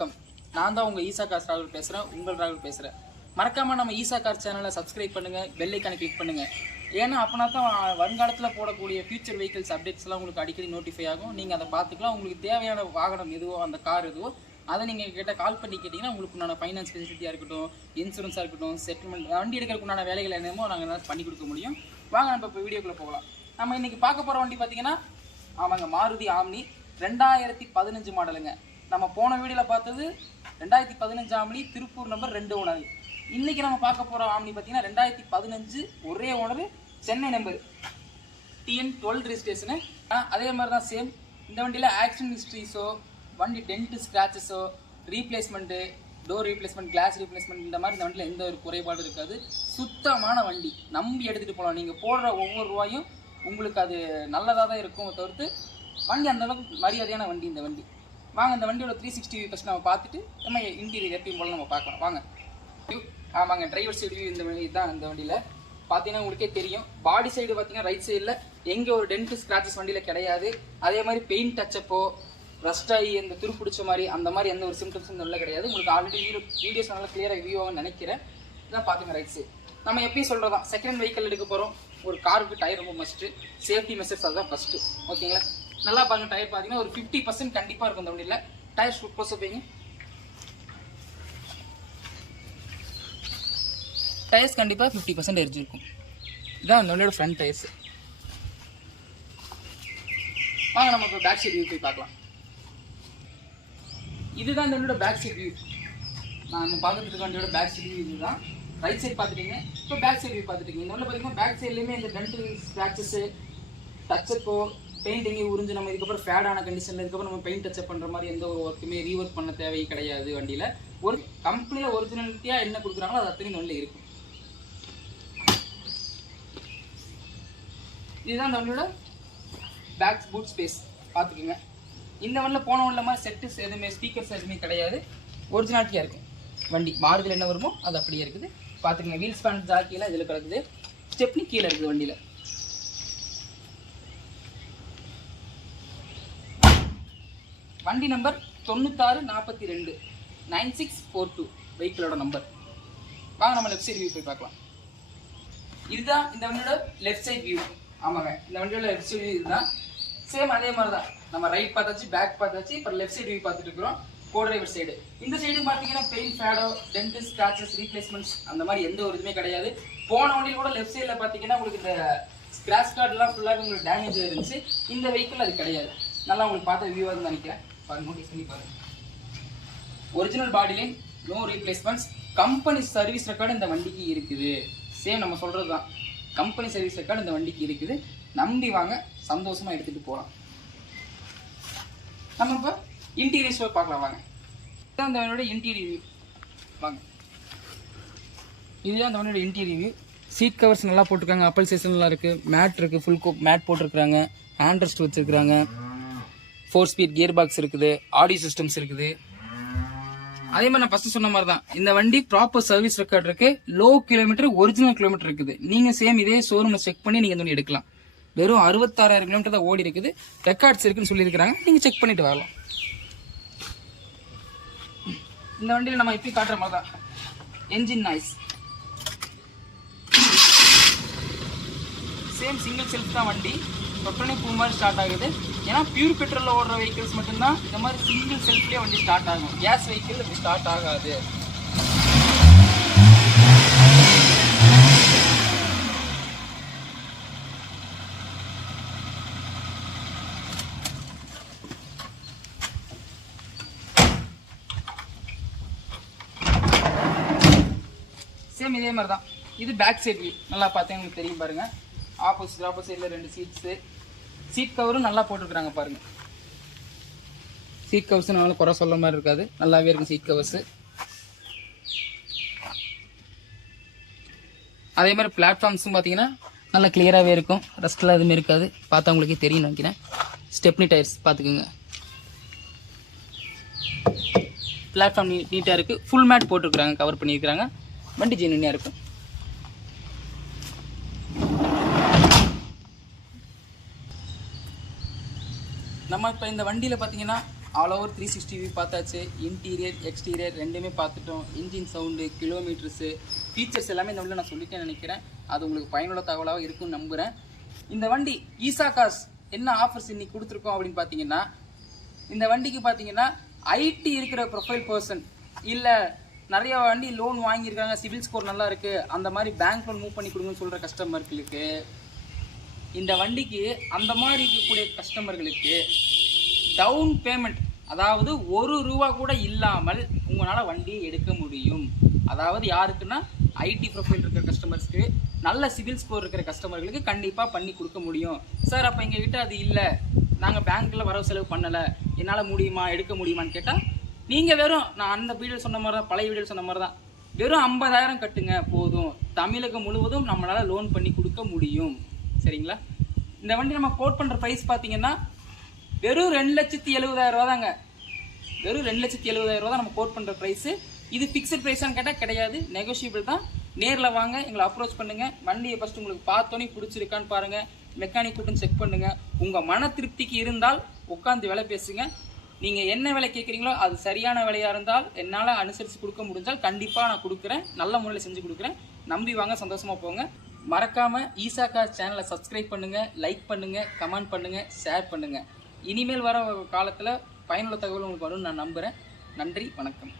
வணக்கம். நான் தான் உங்கள் ஈஷா கார் ராகுல் பேசுகிறேன். ராகுல் பேசுகிறேன். மறக்காமல் நம்ம ஈஷா கார் சேனலை சப்ஸ்கிரைப் பண்ணுங்கள், பெல் ஐக்கானை கிளிக் பண்ணுங்கள். ஏன்னா அப்போனா தான் வருங்காலத்தில் போடக்கூடிய ஃபியூச்சர் வெஹிக்கிள்ஸ் அப்டேட்ஸ்லாம் உங்களுக்கு அடிக்கடி நோட்டிஃபை ஆகும். நீங்கள் அதை பார்த்துக்கலாம். உங்களுக்கு தேவையான வாகனம் எதுவோ, அந்த கார் எதுவோ அதை நீங்கள் கால் பண்ணி கேட்டிங்கன்னா உங்களுக்கு உண்டான ஃபைனான்ஸ் ஃபெசிலிட்டியாக இருக்கட்டும், இன்சூரன்ஸாக இருக்கட்டும், செட்டில்மெண்ட், வண்டி எடுக்கிறதுக்குண்டான வேலைகள் என்னமோ நாங்கள் பண்ணி கொடுக்க முடியும். வாங்க நம்ம இப்போ வீடியோக்குள்ளே போகலாம். நம்ம இன்றைக்கி பார்க்க போகிற வண்டி பார்த்தீங்கன்னா ஆமாங்க, மாருதி ஆம்னி 2015 மாடலுங்க. நம்ம போன வீடியோவில் பார்த்தது 2015 ஆம்னி திருப்பூர் நம்பர் 2 ஓனர். இன்றைக்கி நம்ம பார்க்க போகிற ஆம்னி பார்த்தீங்கன்னா 2015 ஒரே owner, Chennai number, TN 12 registration. அதே மாதிரி தான் சேம். இந்த வண்டியில் ஆக்சிடென்ட் ஹிஸ்ட்ரிஸோ, வண்டி டென்ட்டு ஸ்க்ராச்சஸோ, replacement, door replacement, glass replacement, இந்த மாதிரி இந்த வண்டியில் எந்த ஒரு குறைபாடும் இருக்காது. சுத்தமான வண்டி, நம்பி எடுத்துகிட்டு போகலாம். நீங்கள் போடுற ஒவ்வொரு ரூபாயும் உங்களுக்கு அது நல்லதாக தான் இருக்கும். தவிர்த்து வண்டி அந்தளவுக்கு மரியாதையான வண்டி இந்த வண்டி. வாங்க இந்த வண்டியோட 360 வியூ ஃபஸ்ட் நம்ம பார்த்துட்டு நம்ம இன்டீரியர் எப்பயும் போல நம்ம பார்க்கலாம். வாங்க. ஆமாங்க, டிரைவர் சைடு வியூ இந்த வண்டி தான். இந்த வண்டியில் பார்த்தீங்கன்னா உங்களுக்கே தெரியும். பாடி சைடு பார்த்தீங்கன்னா ரைட் சைடில் எங்கே ஒரு டென்ட் ஸ்க்ராச்சஸ் வண்டியில் கிடையாது. அதே மாதிரி பெயிண்ட் டச்சப்போ, ரஸ்ட் ஆகி இந்த துருப்பிடிச்ச மாதிரி அந்த மாதிரி எந்த ஒரு சிம்டம்ஸும் நல்லா கிடையாது. உங்களுக்கு ஆல்ரெடி வீடியோஸ் நல்லா கிளியராக வியூவாக நினைக்கிறேன். இதான் பார்த்துங்க ரைட் சைடு. நம்ம எப்பயும் சொல்கிறதான், செகண்ட் வெஹிக்கிள் எடுக்க போகிறோம். ஒரு காருக்கு டயர் ரொம்ப மஸ்ட்டு, சேஃப்டி மெஷர்ஸ் அதுதான் ஃபஸ்ட்டு. ஓகேங்களா? நல்லா பாருங்க. டயர் பார்த்தீங்கன்னா ஒரு 50% கண்டிப்பாக இருக்கும் இந்த வண்டியில். டயர் க்ளோஸ் வைங்க. டயர்ஸ் கண்டிப்பாக 50% எரிஞ்சிருக்கும். இதான் இந்த வண்டியோட ஃப்ரண்ட் டயர்ஸ். வாங்க நம்ம இப்போ பேக் சைட் வியூ போய் பார்க்கலாம். இதுதான் இந்த வண்டியோட பேக் சைட் வியூ. நம்ம பார்த்துட்டு இருக்க வண்டியோட பேக் சைட் வியூ இதுதான். ரைட் சைட் பார்த்துட்டீங்க, இப்போ பேக் சைட் வியூ பார்த்துட்டீங்க. இந்த வண்டியில் பார்த்தீங்கன்னா பேக் சைட்லேயுமே இந்த டென்டல் ஸ்க்ராச்சஸு, டச்சப்போ, பெயிண்டிங்கு உறிஞ்சு நம்ம இதுக்கப்புறம் ஃபேடான கண்டிஷனில் இதுக்கப்புறம் நம்ம பெயிண்ட் டச்சப் பண்ணுற மாதிரி எந்த ஒரு ஒர்க்குமே ரீஒர்க் பண்ண தேவை கிடையாது. வண்டியில் ஒரு கம்பெனியில் ஒரிஜினாலிட்டியாக என்ன கொடுக்குறாங்களோ அது அத்தனை இந்த வண்டியில் இருக்கும். இதுதான் இந்த வண்டியோட பேக் பூட் ஸ்பேஸ் பார்த்துக்குங்க. இந்த வண்டியில் போன வண்டியில் மாதிரி செட்டுஸ் எதுவுமே, ஸ்பீக்கர்ஸ் எதுவுமே கிடையாது. ஒரிஜினாலிட்டியாக இருக்கும் வண்டி. மாறுதல் என்ன வருமோ அது அப்படியே இருக்குது. பார்த்துக்குங்க. வீல் ஸ்பான் ஜாக்கியெல்லாம் இதில் கிடக்குது. ஸ்டெப்னி கீழே இருக்குது வண்டியில். வண்டி நம்பர் 9642 9642 வெஹிக்கிளோட நம்பர். வாங்க நம்ம லெஃப்ட் சைடு வியூ போய் பார்க்கலாம். இதுதான் இந்த வண்டியோட லெஃப்ட் சைட் வியூ. ஆமாங்க, இந்த வண்டியோட லெஃப்ட் சைட் வியூ இதுதான். சேம் அதே மாதிரி தான். நம்ம ரைட் பார்த்தாச்சு, பேக் பார்த்தாச்சு, இப்போ லெஃப்ட் சைடு வியூ பார்த்துட்டு இருக்கிறோம். கோ டிரைவர் சைடு. இந்த சைடு பார்த்தீங்கன்னா பெயிண்ட், ஃபேடோ, டென்ட் ஸ்க்ராச்சஸ், ரீப்ளேஸ்மெண்ட்ஸ் அந்த மாதிரி எந்த ஒரு இதுவுமே கிடையாது. போன வண்டியில் கூட லெஃப்ட் சைடில் பார்த்தீங்கன்னா உங்களுக்கு இந்த ஸ்க்ராச் கார்டெலாம் ஃபுல்லாக உங்களுக்கு டேமேஜ் இருந்துச்சு. இந்த வெஹிக்கிள் அது கிடையாது. நல்லா உங்களுக்கு பார்த்த வியூவாக இருந்து நினைக்கிறேன். நோட்டீஸ் பண்ணி பாருங்க. Original body line, no replacements, company service record இந்த வண்டிக்கு இருக்குது. சேம் நம்ம சொல்கிறது தான், கம்பெனி சர்வீஸ் ரெக்கார்டு இந்த வண்டிக்கு இருக்குது. நம்பி வாங்க, சந்தோஷமாக எடுத்துகிட்டு போகலாம். நம்ம இப்போ இன்டீரியர்ஸ் பார்க்கலாம். வாங்க. இதுதான் இந்த வண்டியோட இன்டீரியர் வியூ. வாங்க. இதுதான் இந்த வண்டியோட இன்டீரியர் வியூ. சீட் கவர்ஸ் நல்லா போட்டிருக்காங்க, அப்பல் சேஷன்லாம் இருக்குது, மேட் இருக்குது, ஃபுல் கோப் மேட் போட்டிருக்காங்க, ஹேண்ட் ரெஸ்ட் வச்சுருக்குறாங்க, 4 ஸ்பீட் கியர் பாக்ஸ் இருக்குது, ஆடியோ சிஸ்டம்ஸ் இருக்குது. அதே மாதிரி நான் ஃபர்ஸ்ட் சொன்ன மாதிரி தான் இந்த வண்டி ப்ராப்பர் சர்வீஸ் ரெக்கார்ட் இருக்கு. லோ கிலோமீட்டர், ஒரிஜினல் கிலோமீட்டர் இருக்குது. நீங்க சேம் இதே ஷோரூம்ல செக் பண்ணி நீங்க இந்த வண்டி எடுக்கலாம். வெறும் 66,000 கிலோமீட்டர் தான் ஓடி இருக்குது. ரெக்கார்ட்ஸ் இருக்குன்னு சொல்லியிருக்கிறாங்க. நீங்க செக் பண்ணிட்டு வரலாம். இந்த வண்டியில் நம்ம இப்படி காட்டுற மாதிரி தான் engine noise. Same single self தான் வண்டி. தொட்டனே பூ மாதிரி ஸ்டார்ட் ஆகுது. ஏன்னா பியூர் பெட்ரோலில் ஓடுற வெஹிக்கிள்ஸ் மட்டும்தான் இந்த மாதிரி சிங்கிள் செல்ஃப்லேயே வண்டி ஸ்டார்ட் ஆகும். கேஸ் வெஹிக்கிள் இப்படி ஸ்டார்ட் ஆகாது. சேம் இதே மாதிரி தான். இது பேக் சைட் வியூ. நல்லா பார்த்தேன், உங்களுக்கு தெரியும் பாருங்க. ஆப்போசிட் சைடில் 2 சீட்ஸு, சீட் கவரும் நல்லா போட்டுருக்குறாங்க பாருங்க. சீட் கவர்ஸ் நல்லா குறை சொல்ல மாதிரி இருக்காது, நல்லாவே இருக்கும் சீட் கவர்ஸு. அதே மாதிரி பிளாட்ஃபார்ம்ஸும் பார்த்தீங்கன்னா நல்லா கிளியராகவே இருக்கும். ரெஸ்ட்லாம் எதுவுமே இருக்காது. பார்த்தா உங்களுக்கே தெரியும் நினைக்கிறேன். ஸ்டெப்னி டயர்ஸ் பார்த்துக்குங்க. பிளாட்ஃபார்ம் நீட்டாக இருக்குது. ஃபுல் மேட் போட்டுருக்குறாங்க, கவர் பண்ணியிருக்கிறாங்க. வண்டி ஜென்யூனாக இருக்கும். நம்ம இப்போ இந்த வண்டியில் பார்த்தீங்கன்னா ஆல் ஓவர் 360 வியூ பார்த்தாச்சு. இன்டீரியர் எக்ஸ்டீரியர் ரெண்டுமே பார்த்துட்டோம். இன்ஜின் சவுண்டு, கிலோமீட்டர்ஸு, ஃபீச்சர்ஸ் எல்லாமே இந்த வண்டியில் நான் சொல்லிட்டேன்னு நினைக்கிறேன். அது உங்களுக்கு பயனுள்ள தகவலாக இருக்குன்னு நம்புகிறேன். இந்த வண்டி ஈசா கார்ஸ் என்ன ஆஃபர்ஸ் இன்னைக்கு கொடுத்துருக்கோம் அப்படின்னு பார்த்தீங்கன்னா, இந்த வண்டிக்கு பார்த்தீங்கன்னா ஐடி இருக்கிற ப்ரொஃபைல் பர்சன், இல்லை நிறைய வண்டி லோன் வாங்கியிருக்காங்க, சிவில் ஸ்கோர் நல்லா இருக்குது, அந்த மாதிரி பேங்க் லோன் மூவ் பண்ணி கொடுங்கன்னு சொல்கிற கஸ்டமர்களுக்கு, இந்த வண்டிக்கு அந்த மாதிரி இருக்கக்கூடிய கஸ்டமர்களுக்கு டவுன் பேமெண்ட், அதாவது ₹1 கூட இல்லாமல் உங்களால் வண்டியை எடுக்க முடியும். அதாவது யாருக்குன்னா ஐடி ப்ரொஃபைல் இருக்கிற கஸ்டமர்ஸ்க்கு, நல்ல சிவில் ஸ்கோர் இருக்கிற கஸ்டமர்களுக்கு கண்டிப்பாக பண்ணி கொடுக்க முடியும். சார் அப்போ எங்ககிட்ட அது இல்லை, நாங்கள் பேங்க்கில் வரவு செலவு பண்ணலை, என்னால் முடியுமா எடுக்க முடியுமான்னு கேட்டால், நீங்கள் வெறும் நான் அந்த வீடியோ சொன்ன மாதிரி தான், பழைய வீடியோ சொன்ன மாதிரி தான், வெறும் 50,000 கட்டுங்க போதும், தமிழகம் முழுவதும் நம்மளால் லோன் பண்ணி கொடுக்க முடியும். சரிங்களா? இந்த வண்டி நம்ம கோட் பண்ணுற ப்ரைஸ் பார்த்தீங்கன்னா வெறும் 2,70,000 தாங்க. வெறும் 2,70,000 தான் நம்ம கோட் பண்ணுற ப்ரைஸு. இது ஃபிக்ஸட் ப்ரைஸான்னு கேட்டால் கிடையாது, நெகோஷியபிள் தான். நேரில் வாங்க, எங்களை அப்ரோச் பண்ணுங்கள். வண்டியை ஃபஸ்ட்டு உங்களுக்கு பார்த்தோன்னே பிடிச்சிருக்கான்னு பாருங்கள், மெக்கானிக் கூட்டம் செக் பண்ணுங்கள். உங்கள் மன திருப்திக்கு இருந்தால் உட்காந்து விலை பேசுங்க. நீங்கள் என்ன விலை கேட்குறீங்களோ அது சரியான விலையாக இருந்தால், என்னால் அனுசரித்து கொடுக்க முடிஞ்சால் கண்டிப்பாக நான் கொடுக்குறேன், நல்ல முறையில் செஞ்சு கொடுக்குறேன். நம்பி வாங்க, சந்தோஷமாக போங்க. மறக்காமல் ஈசா கார் சேனலை சப்ஸ்கிரைப் பண்ணுங்கள், லைக் பண்ணுங்கள், கமெண்ட் பண்ணுங்கள், ஷேர் பண்ணுங்கள். இனிமேல் வர காலத்தில் பயனுள்ள தகவல் உங்களுக்கு வரும்னு நான் நம்புகிறேன். நன்றி, வணக்கம்.